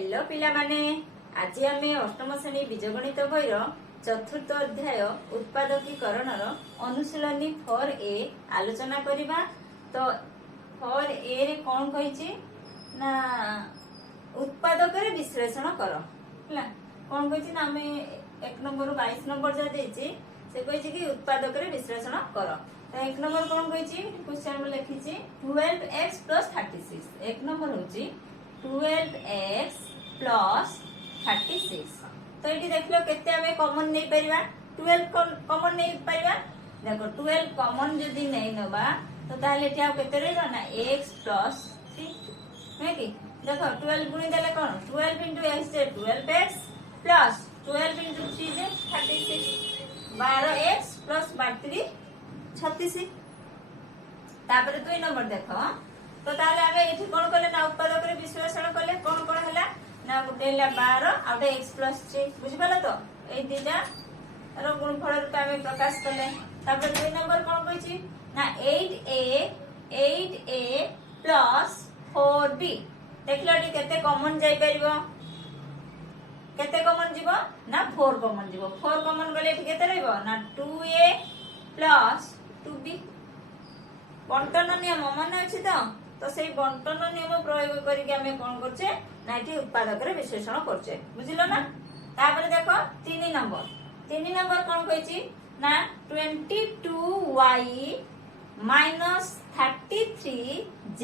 Hello पिला माने आज आमे अष्टम श्रेणी बीजगणित बहिर चतुर्थ अध्याय उत्पादकीकरणर अनुशीलनी 4A आलोचना करिबा। तो 4A रे कोन कहिछि ना उत्पादकर विश्लेषण कर हला कोन कहिछि ना हमें 1 नंबर 22 नंबर जा देछि से कहिछि कि उत्पादकर विश्लेषण कर। तो 1 नंबर कोन कहिछि क्वेश्चन में लिखिछि 12x + 36। 1 नंबर होछि 12x + 36। तो ये देख लो केते हमें कॉमन नहीं परिबा 12 कॉमन नहीं परिबा। देखो 12 कॉमन जदी नहीं नबा तो ताले एटा केते रहबा ना x + 3 है कि देखो 12 गुणी देले कोन 12 * x जे 12x प्लस 12 * 3 जे 36 12x + 32 36। तापर 2 नंबर देखो तो ताले आबे एठी कोन करले ना उत्पादक रे विश्लेषण करले कोन कोन हला ना गुटे हला 12 आ गुटे x + 3 बुझि पालो। तो ए दिटा रो गुणफल रूप आमे प्रकाश करले। तापर 2 नंबर कोन कहिछि ना 8a + 4b। देखलो एठी केते कॉमन जाई परिबो केते कॉमन जीवो ना 4 कॉमन जीवो 4 कॉमन गले एठी केते रहइबो ना 2a + 2b। बंटन नियम मन अछि तो से बंटन नियम प्रयोग करिके हमें कोन करछे ना एठी उत्पादक रे विश्लेषण करछे बुझिलो ना। तापर देखो 3 नंबर कोन कहिछि ना 22y - 33z।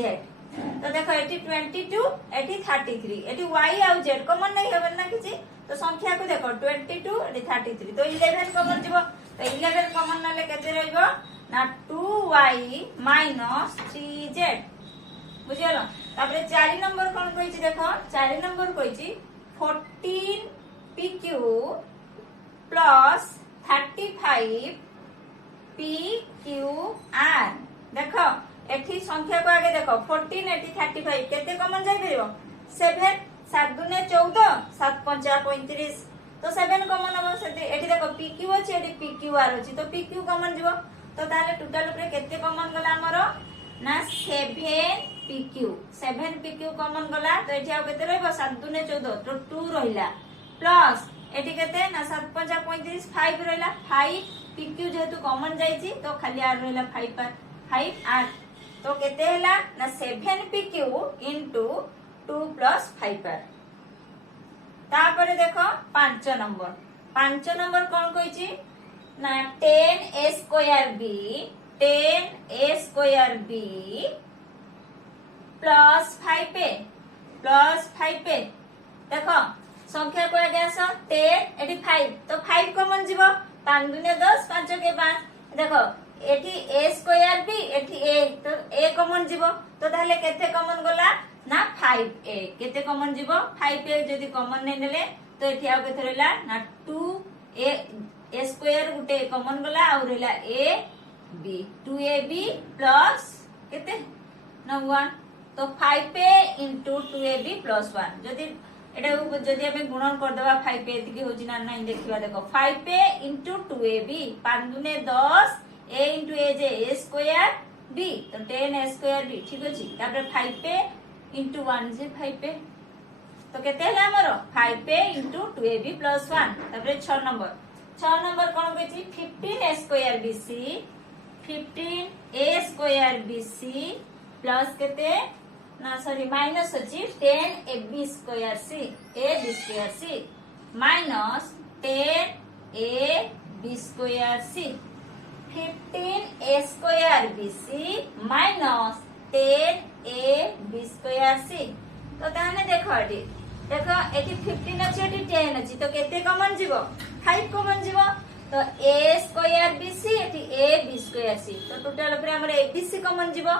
तो देखो एठी 22 एठी 33 एठी y आ z कॉमन नहीं होबे ना किछि तो संख्या को देखो 22 एठी 33 तो 11 कॉमन जीवो। तो 11 कॉमन नाले केते रहइबो ना 2y - 3z बुझियलो। तापर 4 नंबर कोन कहिछि देखो 4 नंबर कहिछि 14pq + 35pqr। देखो एठी संख्या को आगे देखो 14 एठी 35 केते कॉमन जाई परिबो 7 7 दुने 14 7 5 35 तो 7 कॉमन हो से एठी देखो pq अछि एठी pqr अछि तो pq कॉमन जीवो। तो ताले टोटल ऊपर केते कॉमन गला हमरो ना 7pq कॉमन गला। तो एठी आ केते रहबो 7 दुने 14 तो 2 रहिला प्लस एठी केते ना 7 5 35 5 रहिला 5 pq जेहेतु कॉमन जाईची तो खाली r रहिला 5 5 8 तो केते हैला ना 7pq * 2 + 5r। तापर देखो 5 नंबर कोन कहिची ना 10a² + 5a देखो संख्या को आगे आसो 10 एठी 5 तो 5 कॉमन जीवो 5 दुने 10 5 के 5 देखो एठी a² एठी a तो a कॉमन जीवो। तो ताले केते कॉमन गला ना 5a केते कॉमन जीवो 5a जदी कॉमन नै नेले तो एठी आ केते रहला ना 2a² गुटे कॉमन गला आ रहला ab 2ab प्लस केते ना 1 तो 5a * 2ab + 1 जदी एटा जदी हमें गुणन कर देबा 5a एतिकी होची ना नहीं देखिबा। देखो 5a * 2ab 5 दुने 10 a * a J a² b तो 10a²b ठीक अछि। तापर 5a * 1 जे 5a तो केते हला हमरो 5a * 2ab + 1। तापर 6 नंबर कोन कहछि 15a²bc प्लस केते ना सॉरी माइनस अछि 10ab²c ab²c minus 10ab²c 15a²bc minus 10ab²c। तो ताने देखो एठी 15 अछि एठी 10 अछि तो केते कॉमन जीवो 5 कॉमन जीवो। तो a²bc एठी ab²c तो टोटल ऊपर हमर abc कॉमन जीवो।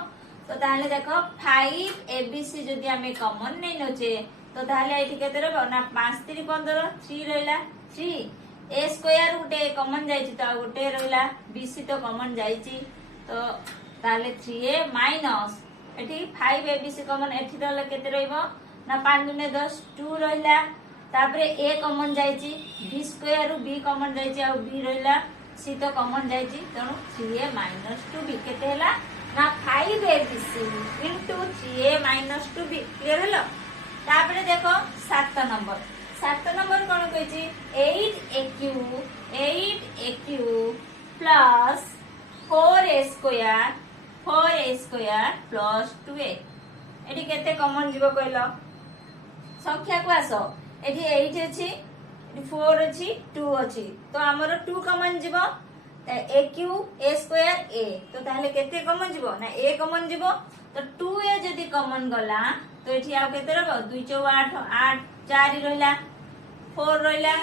तो ताले देखो 5abc जदी हमें कॉमन नै नचे तो ताले एठी केते रहबो ना 5 3 15 3 रहला 3 a² गुटे कॉमन जाईची तो गुटे रहला bc तो कॉमन जाईची तो ताले 3a माइनस एठी 5abc कॉमन एठी रहला केते रहइबो ना 5 दुने 10 2 रहला तापरे a कॉमन जाईची b² b कॉमन जाईची आ b रहला c तो कॉमन जाईची तणु 3a - 2b केते हला ना 5abc * 3a - 2b clear hello. तापरे देखो 7 सात नंबर कौन कही 8AQ plus 4A square plus 2A eighty केते कॉमन जीवो कहलो संख्या को आसो एटी 8 अछि 4 अछि 2 अछि तो हमर 2 कॉमन जीवो AQ A स्क्वायर A तो ताहले केते कॉमन जीवो ना A कॉमन जीवो तो 2A जदी कॉमन गला तो एठी आ केते रहबो 2 4 8 8 4 रहला 4 रहला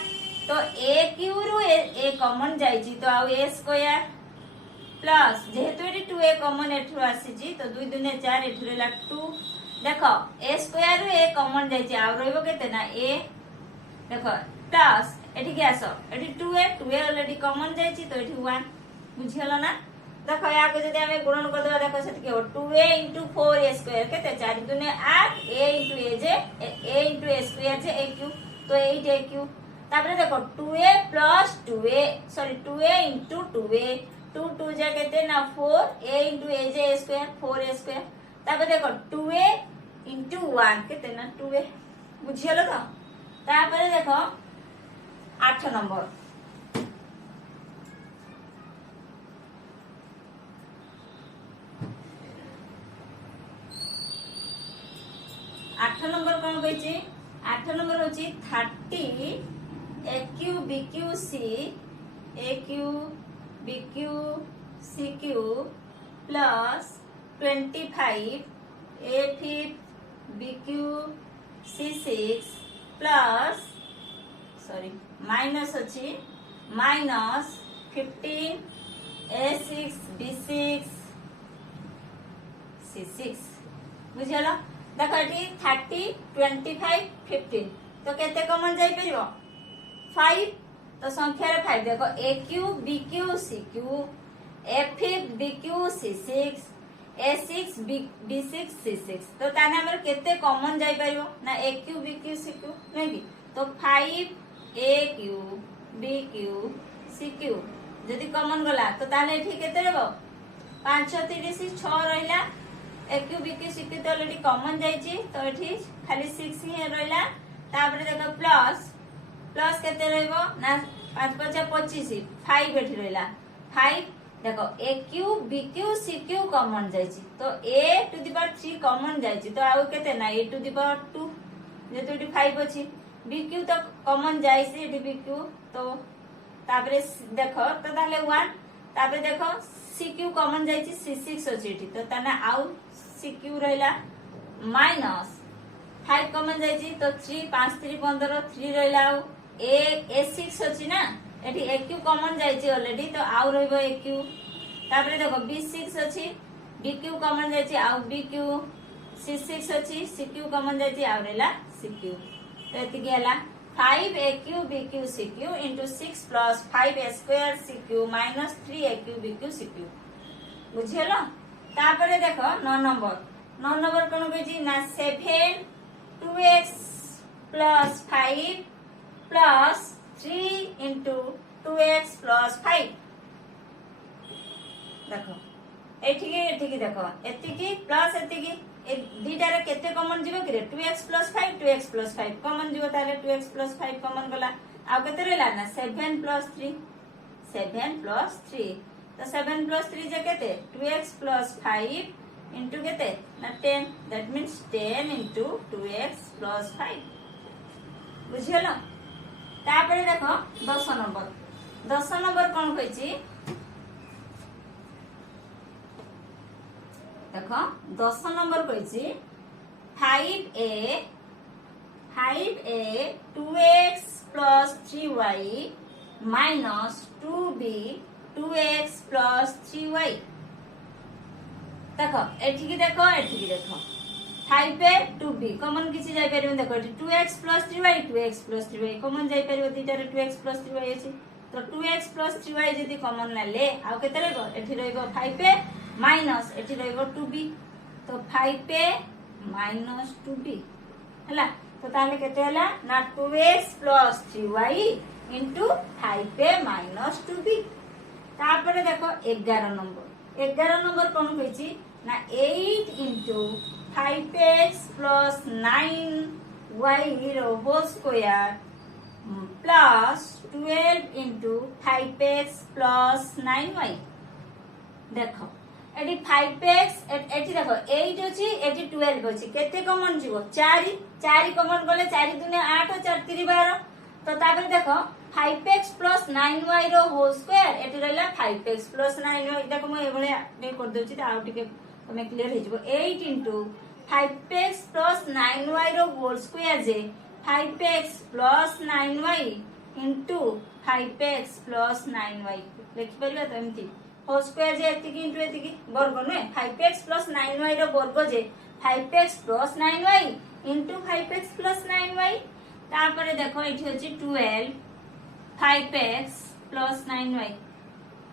तो AQ रु A कॉमन जाईची तो आउ A स्क्वायर प्लस जेहेतु एटी 2A कॉमन एठु आसीची तो 2 2 4 एठु रहला 2 देखो A स्क्वायर रु A कॉमन जाईची आउ रहबो केते ना A देखो प्लस एठी के आसो एठी 2A ऑलरेडी कॉमन जाईची तो एठी 1 बुझियलो ना देखो या को जदी हमें गुणन कर देबा देखो सेठी के 2A * 4A स्क्वायर केते 4 2 8 A * A J A * A square J AQ तो 8AQ तापरे देखो 2A + 2A sorry 2A * 2A 2 2 जे केते ना 4 A * A J A square 4A square तापरे देखो 2A * 1 केते ना 2A बुझियलो तो तापरे देखो 8 नंबर 8 नंबर कौन कही 8 नंबर होची 30 AQ BQ CQ plus 25 A5 BQ C6 plus sorry minus अछि माइनस 15 A6 B6 C6 बुझियलो देखो एटी 30 25 15 तो केते कॉमन जाई परिबो 5 तो संख्या रे 5 देखो AQ BQ CQ A5 BQ C6 A6 B6 C6 तो ताने हमर केते कॉमन जाई परिबो ना AQ BQ CQ नै कि तो 5 AQ BQ CQ जदी कॉमन गला तो ताने एठी केते रहबो 5 30 6 रहला AQ BQ CQ तो ऑलरेडी कॉमन जाईची तो एठी खाली 6 ही रहला तापरे देखो प्लस केते रहबो ना 5 5 25 5 एठी रहला 5 देखो AQ BQ CQ कॉमन जाईची तो A to the power 3 common जाईची तो आउ केते ना A टू द पावर 2 जेतु एठी 5 अछि BQ तो कॉमन जाईसी एठी BQ तो तापरे देखो तो ताले 1 तापरे देखो CQ कॉमन जाईची C6 अछि एठी तो ताना आउ CQ रहला माइनस 5 कॉमन जाईची तो 3 5 3 15 3 रहला आउ A6 अछि ना एठी AQ कॉमन जाईची ऑलरेडी तो आउ रहबो AQ तापरे देखो B6 अछि BQ कॉमन जाईची आउ BQ C6 अछि CQ कॉमन जाईची आउ रहला CQ तो एति गेला 5 AQ BQ CQ into 6 plus 5 A square CQ minus 3 AQ BQ CQ बुझियलो तापरे देखो 9 नंबर कोन कहजी ना 7 2x plus 5 plus 3 into 2x plus 5 देखो एठी देखो एतिकी प्लस एतिकी ए दीटा रे केते कॉमन जीवो कि 2x plus 5 2x plus 5 common जीवो ताले 2x plus 5 कॉमन गला आ केते रहला ना 7 plus 3 तो 7 plus 3 जे केते 2x plus 5 into केते ना 10 that means 10 into 2x plus 5 बुझियलो तापरे देखो 10 नंबर कोन कहछि देखो 10 number कहछि 5a 2x plus 3y minus 2b 2x plus 3y देखो एठी देखो 5a 2b कॉमन किछि जाय परिबो देखो 2x plus 3y कॉमन जाय परिबो दीटा रे 2x plus 3y अछि तो 2x plus 3y जदी कॉमन ले आ केते रहबो एठी रहबो 5a माइनस एठी रहबो 2b तो 5a minus 2b हला तो ताले केते हला ना 2x plus 3y into 5a minus 2b तापरे देखो 11 नंबर कोन कहछि ना 8 into 5x plus 9 y रो whole square plus 12 into 5x plus 9y देखो एटी 5x एटी देखो 8 अछि एटी 12 अछि केते कॉमन जीवो 4 4 कॉमन गले 4 दुने 8 4 3 12 तो तापर देखो 5x प्लस 9y रो होल स्क्वायर एटी रहला 5x प्लस 9y देखो म एभले ने कर दोछि त आ टिके तमे क्लियर हे जिवो 8 इंटू 5x प्लस 9y रो होल स्क्वायर जे 5x plus 9y into 5x plus 9y लिखि परिबा त एमती होल स्क्वायर जे एतिकी इंटू एतिकी वर्ग नुहे 5x प्लस 9y रो वर्ग जे 5x plus 9y into 5x plus 9y तापरे देखो एठी अछि 12 5x प्लस 9y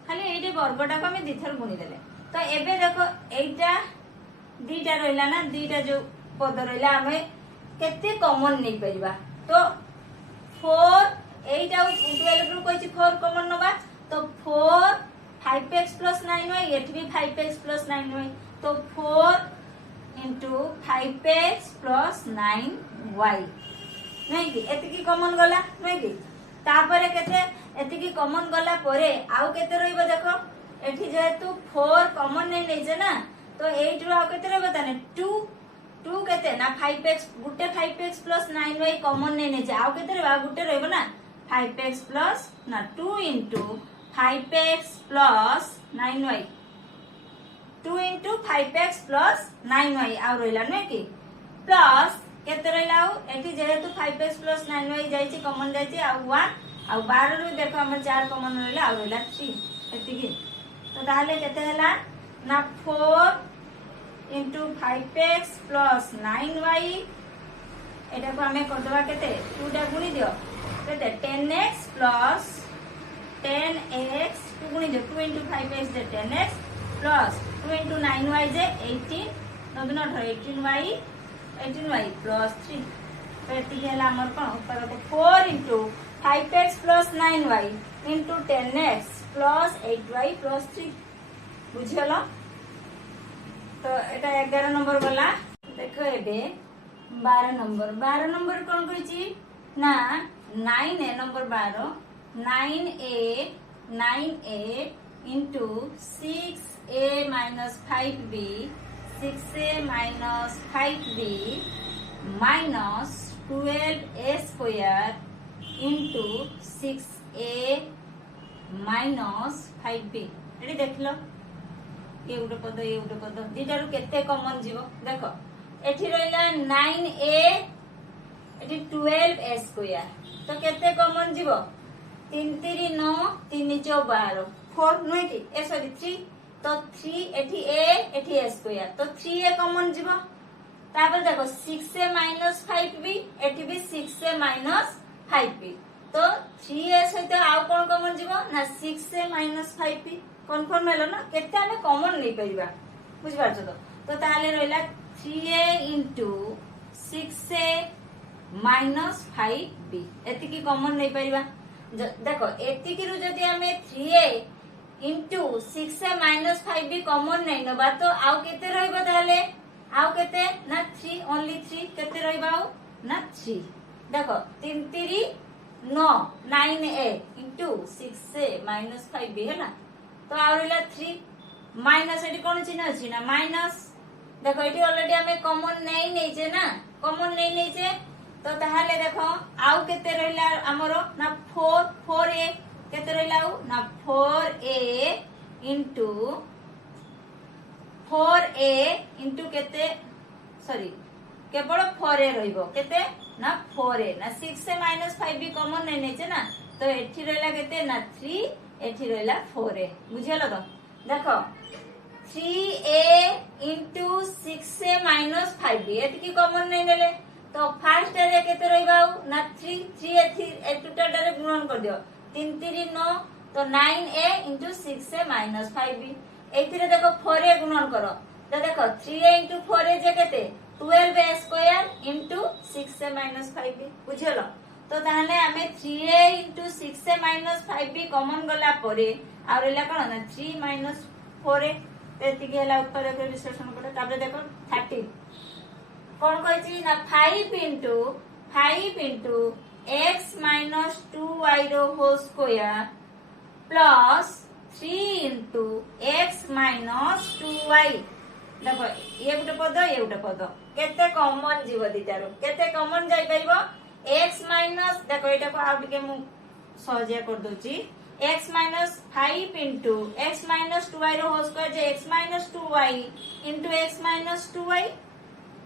खाली एठी वर्गटा को हम दिथर गुणी देले तो एबे देखो एटा दीटा रहला ना दीटा जो पद रहला हमें केते कॉमन नहीं परिबा तो 4 एटा 12 रो कोइछि 4 कॉमन नबा तो 4 5x प्लस 9y एठी भी 5x प्लस 9y तो 4 इंटू 5x प्लस 9y नहीं कि एतिकी कॉमन गला नहीं कि तापरे केते एतिकी कॉमन गला परे आउ केते रहइबो देखो एठी जेतु 4 कॉमन नहीं जे ना तो 8 रो आउ केते रहइबो ताने 2 केते ना 5x गुटे 5x प्लस 9y कॉमन नहीं जे आउ केते रहबा गुटे रहइबो ना 5x प्लस ना 2 into 5x plus 9y 2 into 5x plus 9y आउ रहला नै कि प्लस केते रहला आउ एठी जेहेतु 5x प्लस 9y जाईची कॉमन जाईची आउ 1 आउ 12 रो देखो हम 4 कॉमन रहला आउ रहला 3 एतिकी तो ताहले केते हला ना 4 इंटू 5x प्लस 9y एटा को हमें करदवा केते 2 टा गुणी दियो केते 10x प्लस 10x 2 गुणी दियो 2 इंटू 5x जे 10x प्लस 2 इंटू 9y जे 18 9 दुना 18y प्लस 3 तो एति हेला हमर कोन उत्तर को 4 into 5x plus 9y into 10x plus 8y plus 3 बुझियलो तो एटा 11 नंबर गला देखो एबे 12 नंबर कोन करिछि ना 9a number 12 9a into 6a minus 5b 6a minus 5b minus 12a square into 6a minus 5b एडी देखलो ये उडे पद दीटारु केते कॉमन जीवो देखो एठी रहला 9a एठी 12a square तो केते कॉमन जीवो 3 3 9 3 4 12 4 नय कि ए सॉरी 3 तो 3 एठी a एठी a स्क्वायर तो 3a कॉमन जीवो तापर देखो 6a माइनस 5b एठी भी 6a माइनस 5b तो 3a सहित आउ कोन कॉमन जीवो ना 6a minus 5b confirm hello ना केते हमें कॉमन नहीं परिबा बुझ पाछो तो ताले रहला 3a into 6a minus 5b एतिकी common नहीं परिबा देखो एतिकी रु जदी हमें 3a into 6a minus 5b common नहीं नबा तो आउ केते रहइबो ताले आउ केते ना 3 ओनली 3 केते रहइबो आउ ना 3 देखो 3 3 9 9a into 6a minus 5b है ना तो आउ रहला 3 माइनस एटी कोन चिन्ह अछि ना माइनस देखो एटी ऑलरेडी हमें कॉमन नहीं जे ना कॉमन नहीं जे तो ताहाले देखो आउ केते रहला हमरो ना 4a केते रहला ना 4a इंटू केते सॉरी केवल 4a रहइबो केते ना 4a ना 6a माइनस 5b कॉमन नहीं छे ना तो एठी रहला केते ना 3 एठी रहला 4a बुझियलो तो देखो 3a into 6a minus 5b एठी कॉमन नहीं नेले तो फर्स्ट रे केते रहइबो ना 3 एठी टोटल रे गुणन कर दियो 3 3 9 तो 9a into 6a minus 5b एथिरे देखो 4a गुणन करो तो देखो 3a इंटू 4a जे केते 12a square into 6a minus 5b बुझियलो तो ताहले हमें 3a into 6a minus 5b common गला परे आ रहला कोन ना 3 माइनस 4a एति गेला उत्तर के विश्लेषण करे ताबे देखो 30 कोन कहछि ना 5 into 5 into x minus 2y रो whole square plus 3 into x minus 2y। देखो ये गोटे पद ये गोटे पद केते कॉमन जीव दिटारो केते कॉमन जाई परिबो x माइनस देखो एटा को आ टिके मु सहजिया कर दोची x minus 5 into x minus 2y रो होल स्क्वायर जे x minus 2y into x minus 2y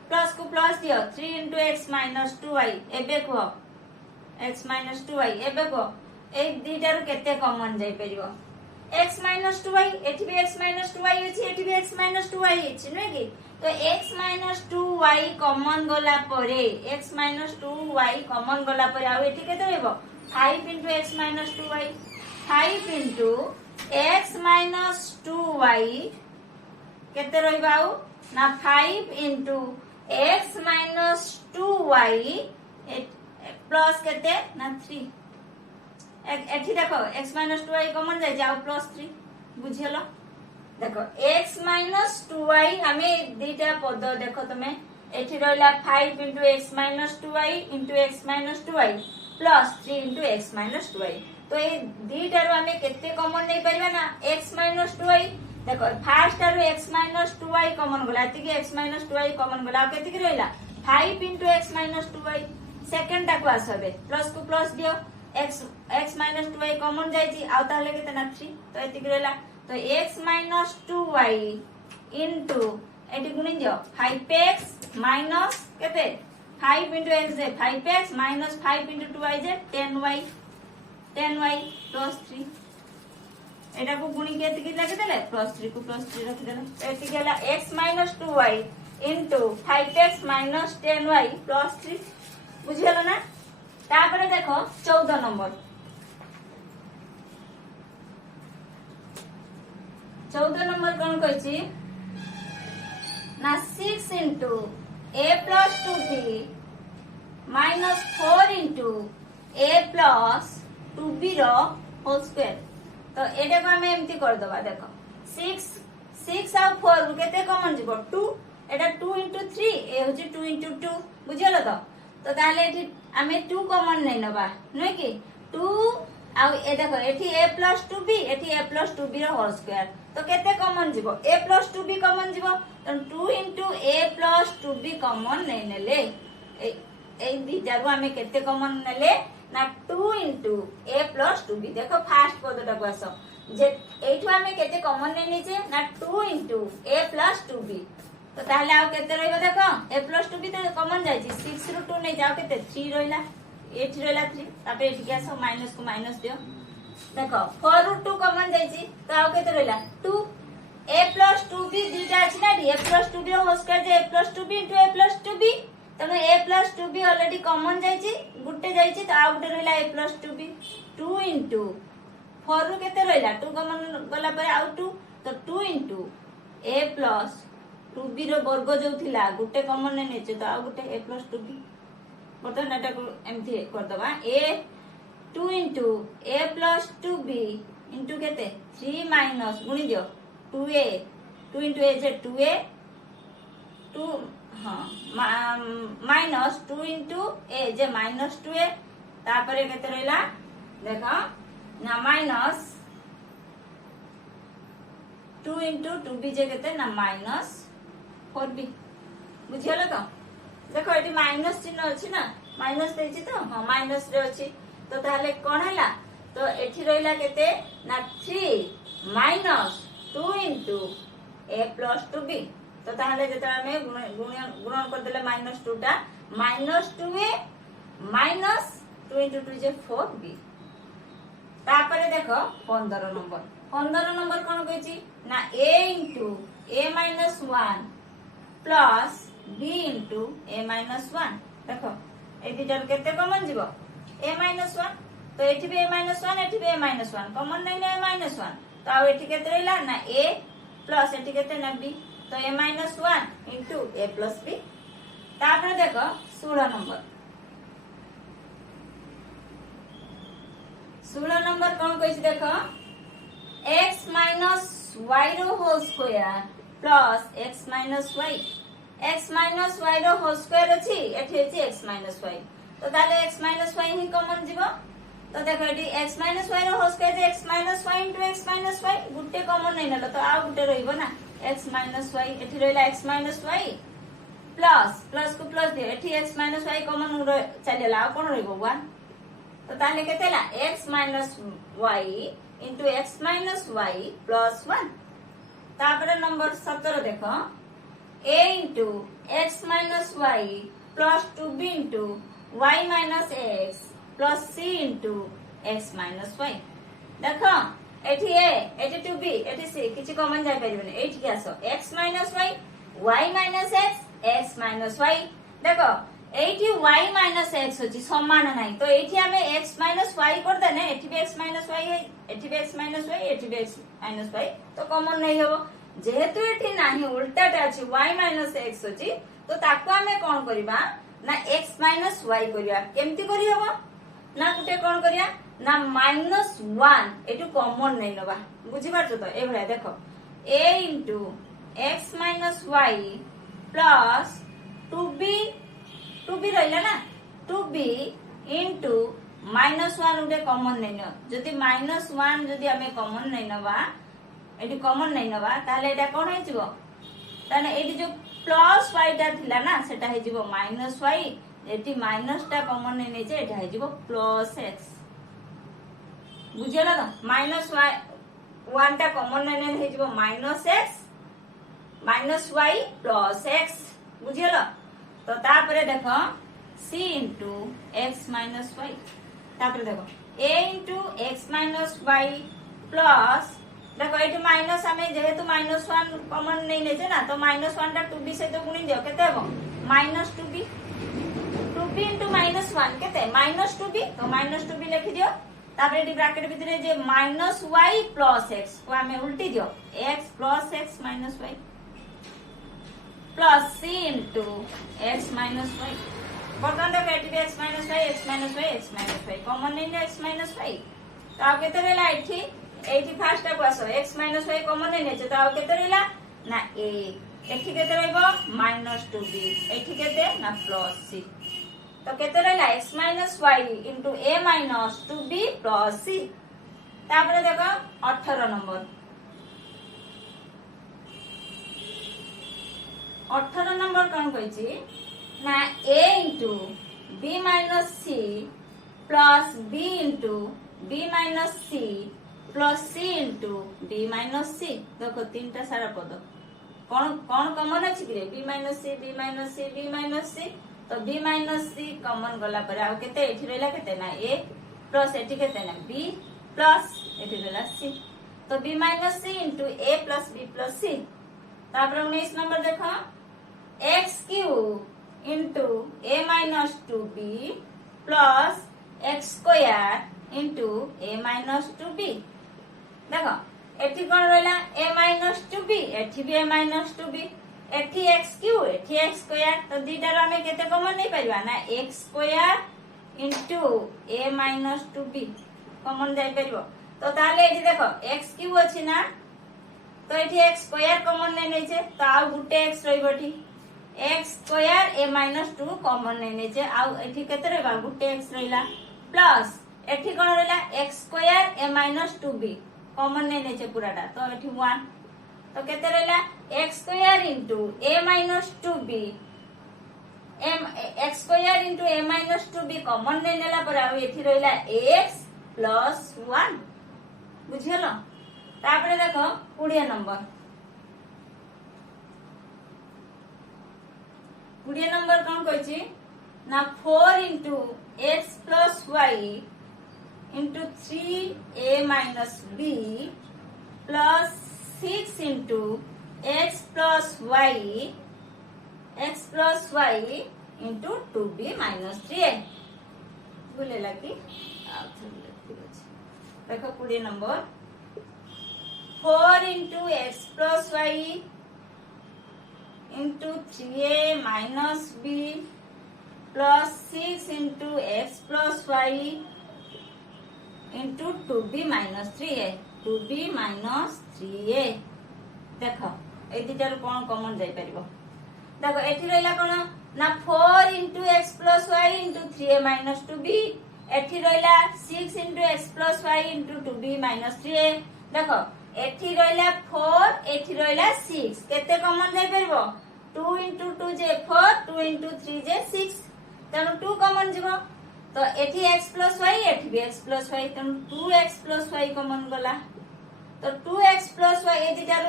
plus को प्लस दियो 3 into x minus 2y एबे को x minus 2y एबे को ए दिटारो केते कॉमन जाई परिबो x minus 2y एठी भी x minus 2y अछि एठी भी x minus 2y अछि नै कि तो x minus 2y कॉमन गला परे x minus 2y कॉमन गला परे आ एठी केते रहबो 5 into x minus 2y 5 into x minus 2y केते रहबो आउ ना 5 into x minus 2y plus केते ना 3 एठी देखो x minus 2y कॉमन जाय जाओ प्लस 3 बुझियलो देखो x minus 2y हमें दीटा पद देखो तमे एठी रहला 5 into x minus 2y into x minus 2y plus 3 into x minus 2y तो ए दीटा रो हमें केते कॉमन नै परिबा ना x minus 2y देखो first row x minus 2y common गला एति के x minus 2y कॉमन गला केते कि रहला 5 into x minus 2y second टाको आसबे प्लस को प्लस दियो x minus 2y कॉमन जायची आउ ताले केते ना 3 तो एति रहला तो x minus 2y into एति गुणिन दियो 5x minus केते 5 into x जे 5x minus 5 into 2y जे 10y plus 3 एटा को गुणी के एति लागे देले plus 3 को plus 3 रखि देले एति गेला x minus 2y into 5x minus 10y plus 3 बुझियलो ना तापरे देखो 14 नंबर 14 नंबर कौन कहछि ना 6 into a plus 2b minus 4 into a plus 2b row whole square तो एटा को हमें एम्ति कर दबा देखो 6 और 4 केते कॉमन जीवो 2 एटा 2 into 3 ए होची 2 into 2 बुझियलो तो ताले एठी हमें 2 कॉमन नै नबा नै कि 2 आ ए देखो एठी a plus 2b एठी a plus 2b row whole square तो केते कॉमन जीवो a plus 2b कॉमन जीवो तो 2 into a plus 2b common नै नेले ए दिटारो हमें केते कॉमन नेले ना 2 into a plus 2b देखो फर्स्ट पदटा को आसो जे एठु हमें केते कॉमन नै निचे ना 2 into a plus 2b तो ताहले आउ केते रहइबो देखो a plus 2b तो कॉमन जायछि 6 रो 2 नै जाओ केते 3 रहइला 8 रहइला 3 तापे एठी के आसो माइनस को माइनस दियो देखो 4 रो 2 कॉमन जायछि तो आउ केते रहइला 2 a plus 2b दुटा अछि ना a plus 2b row whole square जे a plus 2b into a plus 2b तने a plus 2b already common जायछि गुटे जायछि तो आउ गुटे रहइला a plus 2b 2 into 4 रो केते रहइला 2 कॉमन गला पर आउ 2 तो 2 into a plus 2b रो वर्ग जो थिला गुटे कॉमन नै नेचे तो आ गुटे a plus 2b बर्तन एटा को एमथि कर दबा a 2 into a plus 2b into केते 3 minus गुणी दियो 2a 2 into a J 2a 2 हां minus 2 into a J minus 2a तापरे केते रहला देखो ना minus 2 into 2b जे केते ना minus 4b बुझियलो तो देखो एटी माइनस चिन्ह अछि ना माइनस देछि तो हां माइनस रे अछि तो ताले कोन हला तो एठी रहइला केते ना 3 minus 2 into a plus 2b तो ताले जेता हमें गुणन कर देले -2 टा -2a minus 2 into 2 जे 4b तापरे देखो 15 नंबर कोन कहछि ना a into a minus 1 plus b into a minus 1 देखो ए दिटर केते कॉमन जीवो a minus 1 तो एठी भी a minus 1 एठी भी a minus 1 कॉमन नै a minus 1 तो आ एठी केते रहला ना a प्लस एठी केते ना b तो a minus 1 into a plus b तापर देखो 16 नंबर कोन कहछि देखो x minus y रो whole square plus x minus y रो होल स्क्वायर अछि एठी अछि x minus y तो ताले x माइनस वाई ही कॉमन जीवो तो देखो एटी x माइनस वाई रो होल स्क्वायर जे x minus y into x minus y गुटे कॉमन नै नलो तो आ गुटे रहइबो ना x माइनस वाई एठी रहला x minus y plus plus को प्लस दियो एठी x माइनस वाई कॉमन चलेला आ कोन रहइबो 1 तो ताले केतेला x minus y into x minus y plus 1 तापर नंबर 17 देखो a into x minus y plus 2b into y minus x plus c into x minus y देखो एठी a एठी 2b एठी c किछि कॉमन जाय परिबने एठी के आसो x minus y y minus x minus y देखो एठी y माइनस x होची समान नाही तो एठी हमें x माइनस y कर देने एठी भी x माइनस y है एठी भी x माइनस y एठी भी x माइनस y तो कॉमन नहीं हो जेहेतु एठी नाही उल्टाटा अछि y माइनस x होची तो ताको हमें कोन करबा ना x माइनस y करिया केमती करि हबो ना गुटे कोन करिया ना माइनस 1 एटू कॉमन नहीं नबा बुझी पाछो तो ए भला देखो a into x minus y plus 2b रहला ना 2b इनटू माइनस 1 गुटे कॉमन नहीं न जदी माइनस 1 जदी हमें कॉमन नहीं नबा एटी कॉमन नहीं नबा ताले एटा कोन हे जिवो ताने एटी जो प्लस y टा थिला ना सेटा हे जिवो माइनस y एटी माइनस टा कॉमन नहीं नेचे एटा हे जिवो प्लस x बुझियला तो माइनस y 1 टा कॉमन नहीं ने हे जिवो minus x minus y plus x बुझियला तो तापरे देखो c into x minus y तापरे देखो a into x minus y plus देखो एटी माइनस हमें जेहेतु माइनस 1 कॉमन नहीं लेजे ना तो माइनस 1 टा 2b से तो गुणी दियो केते हो माइनस 2b इनटू माइनस 1 केते माइनस 2b तो माइनस 2b लिखि दियो तापर एटी ब्रैकेट भितरे जे माइनस y प्लस x को हमें उल्टी दियो x plus x minus y plus c into x minus y बर्तन देखो एटी x minus y x minus y x minus y common नहीं ले x माइनस y तो आ केते रहला एठी एठी फास्ट को आसो x माइनस y कॉमन नहीं नेचे तो आ केते रहला ना a एठी केते रहबो माइनस 2b एठी केते ना प्लस c तो केते रहला x minus y into a minus 2b plus c तापर देखो 18 नंबर 18 नंबर कोन कहछि ना a into b minus c plus b into b minus c plus c into b minus c देखो तीनटा सारा पद कौन कौन कॉमन अछि कि b minus c b minus c b minus c तो b माइनस c कॉमन गला पर आ केते एठी रहला केते ना a प्लस एठी केते ना b प्लस एठी रहला c तो b minus c into a plus b plus c तापर 19 नंबर देखो x cube into a minus 2b plus x square into a minus 2b देखो एठी कोन रहला a माइनस 2b एठी भी a माइनस 2b एठी x क्यूब एठी x square तो दीटा रो हमें केते कॉमन नहीं परिबा ना x square into a minus 2b common जाई परिबो तो ताले एठी देखो x क्यूब अछि ना तो एठी x स्क्वायर कॉमन नहीं नेचे तो आ गुटे x रहइबो एठी x square a minus 2 common नहीं नेचे आ एठी केते रहबा गुटे x रहिला प्लस एठी कोन रहला x square a minus 2b common नहीं नेचे पूराटा तो एठी 1 तो केते रहला x square into a minus 2b x square into a minus 2b common नहीं नेला पर आ एठी रहला x प्लस 1 बुझियलो तापरे देखो 20 नंबर 20 नंबर कोन कहछि ना 4 into x plus y into 3a minus b plus 6 into x plus y into 2b minus 3a बोले लगी देखो 20 number 4 into x plus y into 3a minus b plus 6 into x plus y into 2b minus 3a 2b minus 3a देखो ए दिटार कोन common जाई परिबो देखो एठी रहला कोन ना 4 into x plus y into 3a minus 2b एठी रहिला 6 into x plus y into 2b minus 3a देखो एठी रहिला 4 एठी रहिला 6 केते कॉमन जाई परबो 2 into 2 जे 4 2 into 3 जे 6 तेनु 2 कॉमन जीवो तो एठी x plus y एठी भी x plus y तेनु 2x plus y कॉमन गला तो 2x plus y ए दिटारो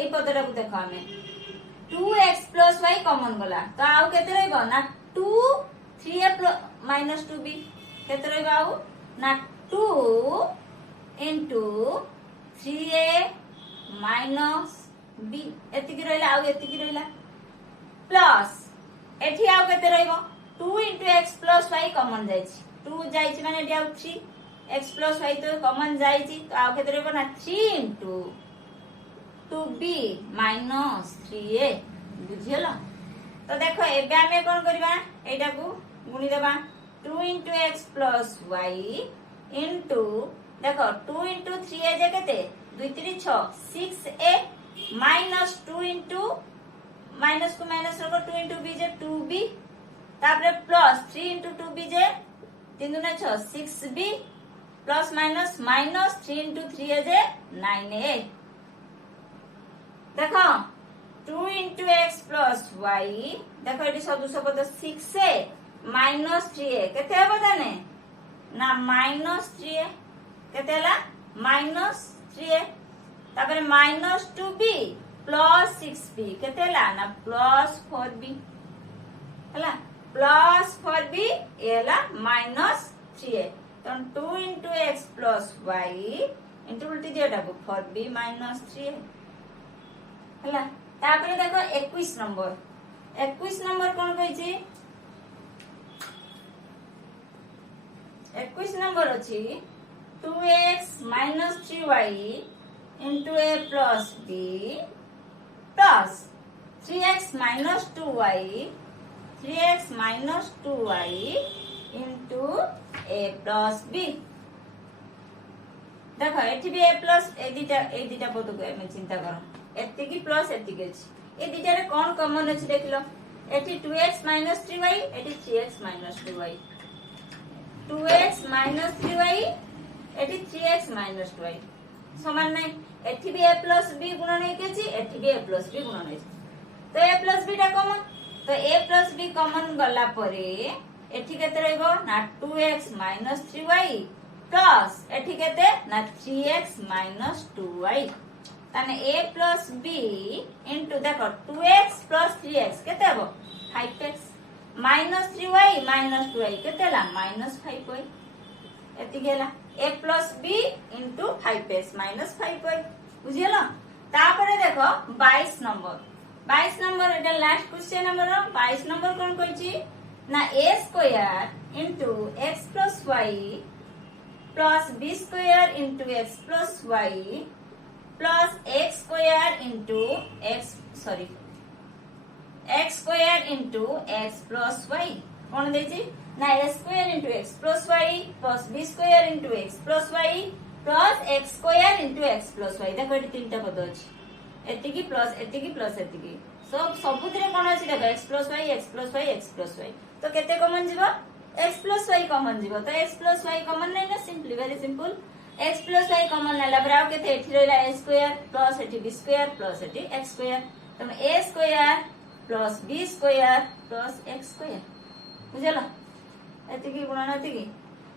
ए पदरा को देखो हमें 2x plus y कॉमन गला तो आउ केते रहइबो ना 2 3a minus 2b केते रहइबो आउ ना 2 into 3a minus b एति की रहइला आउ एति की रहइला प्लस एठी आउ केते रहइबो 2 into x plus y common जाईछि 2 जाईछि माने एठी आउ 3 x plus y तो कॉमन जाईछि तो आउ केते रहइबो ना 3 into 2b minus 3a बुझियला तो देखो एबे हमें कोन करबा एटा को गुणी देबा 2 into x plus y into देखो 2 into 3a जे केते 2 3 6 6a minus 2 into माइनस को माइनस रखो 2 into b जे 2b तापरे प्लस 3 into 2b जे 3 दुना 6 6b plus minus minus 3 into 3a जे 9a देखो 2 into x plus y देखो एटी सदुश पद 6a minus 3a केते हबो ताने ना minus 3a केते हला minus 3a तापरे minus 2b plus 6b केते हला ना plus 4b हला plus 4b ए हला minus 3a तो 2 into x plus y into उल्टी दियटा को 4b minus 3a हला तापरे देखो 21 नंबर कोन कहिछि 21 नंबर अछि 2x minus 3y into a plus b plus 3x minus 2y into a plus b देखो एठी भी a plus ए दिटा पद को हम चिंता करो एति की प्लस एति के अछि ए दिटा रे कोन कॉमन अछि देखलो एठी 2x minus 3y एठी 3x minus 2y 2x minus 3y एठी 3x minus 2y समान नै एठी भी a plus b गुणन नै के अछि एठी भी a plus b गुणन नै तो a plus b टा कॉमन तो a plus b कॉमन गला परे एठी केते रहइबो ना 2x minus 3y प्लस एठी केते ना 3x minus 2y ताने a plus b into देखो 2x plus 3x केते हबो 5x minus 3y minus 2y केते ला minus 5y एति गेला a plus b into 5x minus 5y बुझियलो तापरे देखो 22 नंबर एटा लास्ट क्वेश्चन हमरो 22 नंबर कोन कहिछि ना a square into x plus y plus b square into x plus y plus x square into x plus y कोन देछि ना a square into x plus y plus b square into x plus y plus x square into x plus y देखो eighty तीनटा पद अछि एतिकी plus एतिकी सबुतरे कोन अछि देखो x plus y तो केते कॉमन जीवो x plus y कॉमन जीवो तो x plus y कॉमन नै ना simply very simple x plus y common लाला ब्राउ केते एठी रहला a स्क्वायर प्लस एठी b स्क्वायर प्लस एठी x स्क्वायर तो a square plus b square plus x square बुझलो एति की गुणन एति की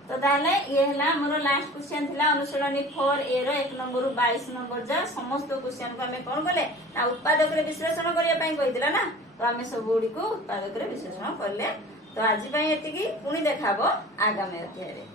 तो ताले ये हला हमरो लास्ट क्वेश्चन थिला अनुसरणी 4a रो 1 नंबर रु 22 नंबर जा समस्त क्वेश्चन को हमें कोन गले ना उत्पादक रे विश्लेषण करिया पई कहिदिला ना तो हमें सब गुडी को उत्पादक रे विश्लेषण करले तो आज पई एति की पुनी देखाबो आगामी अध्याय रे।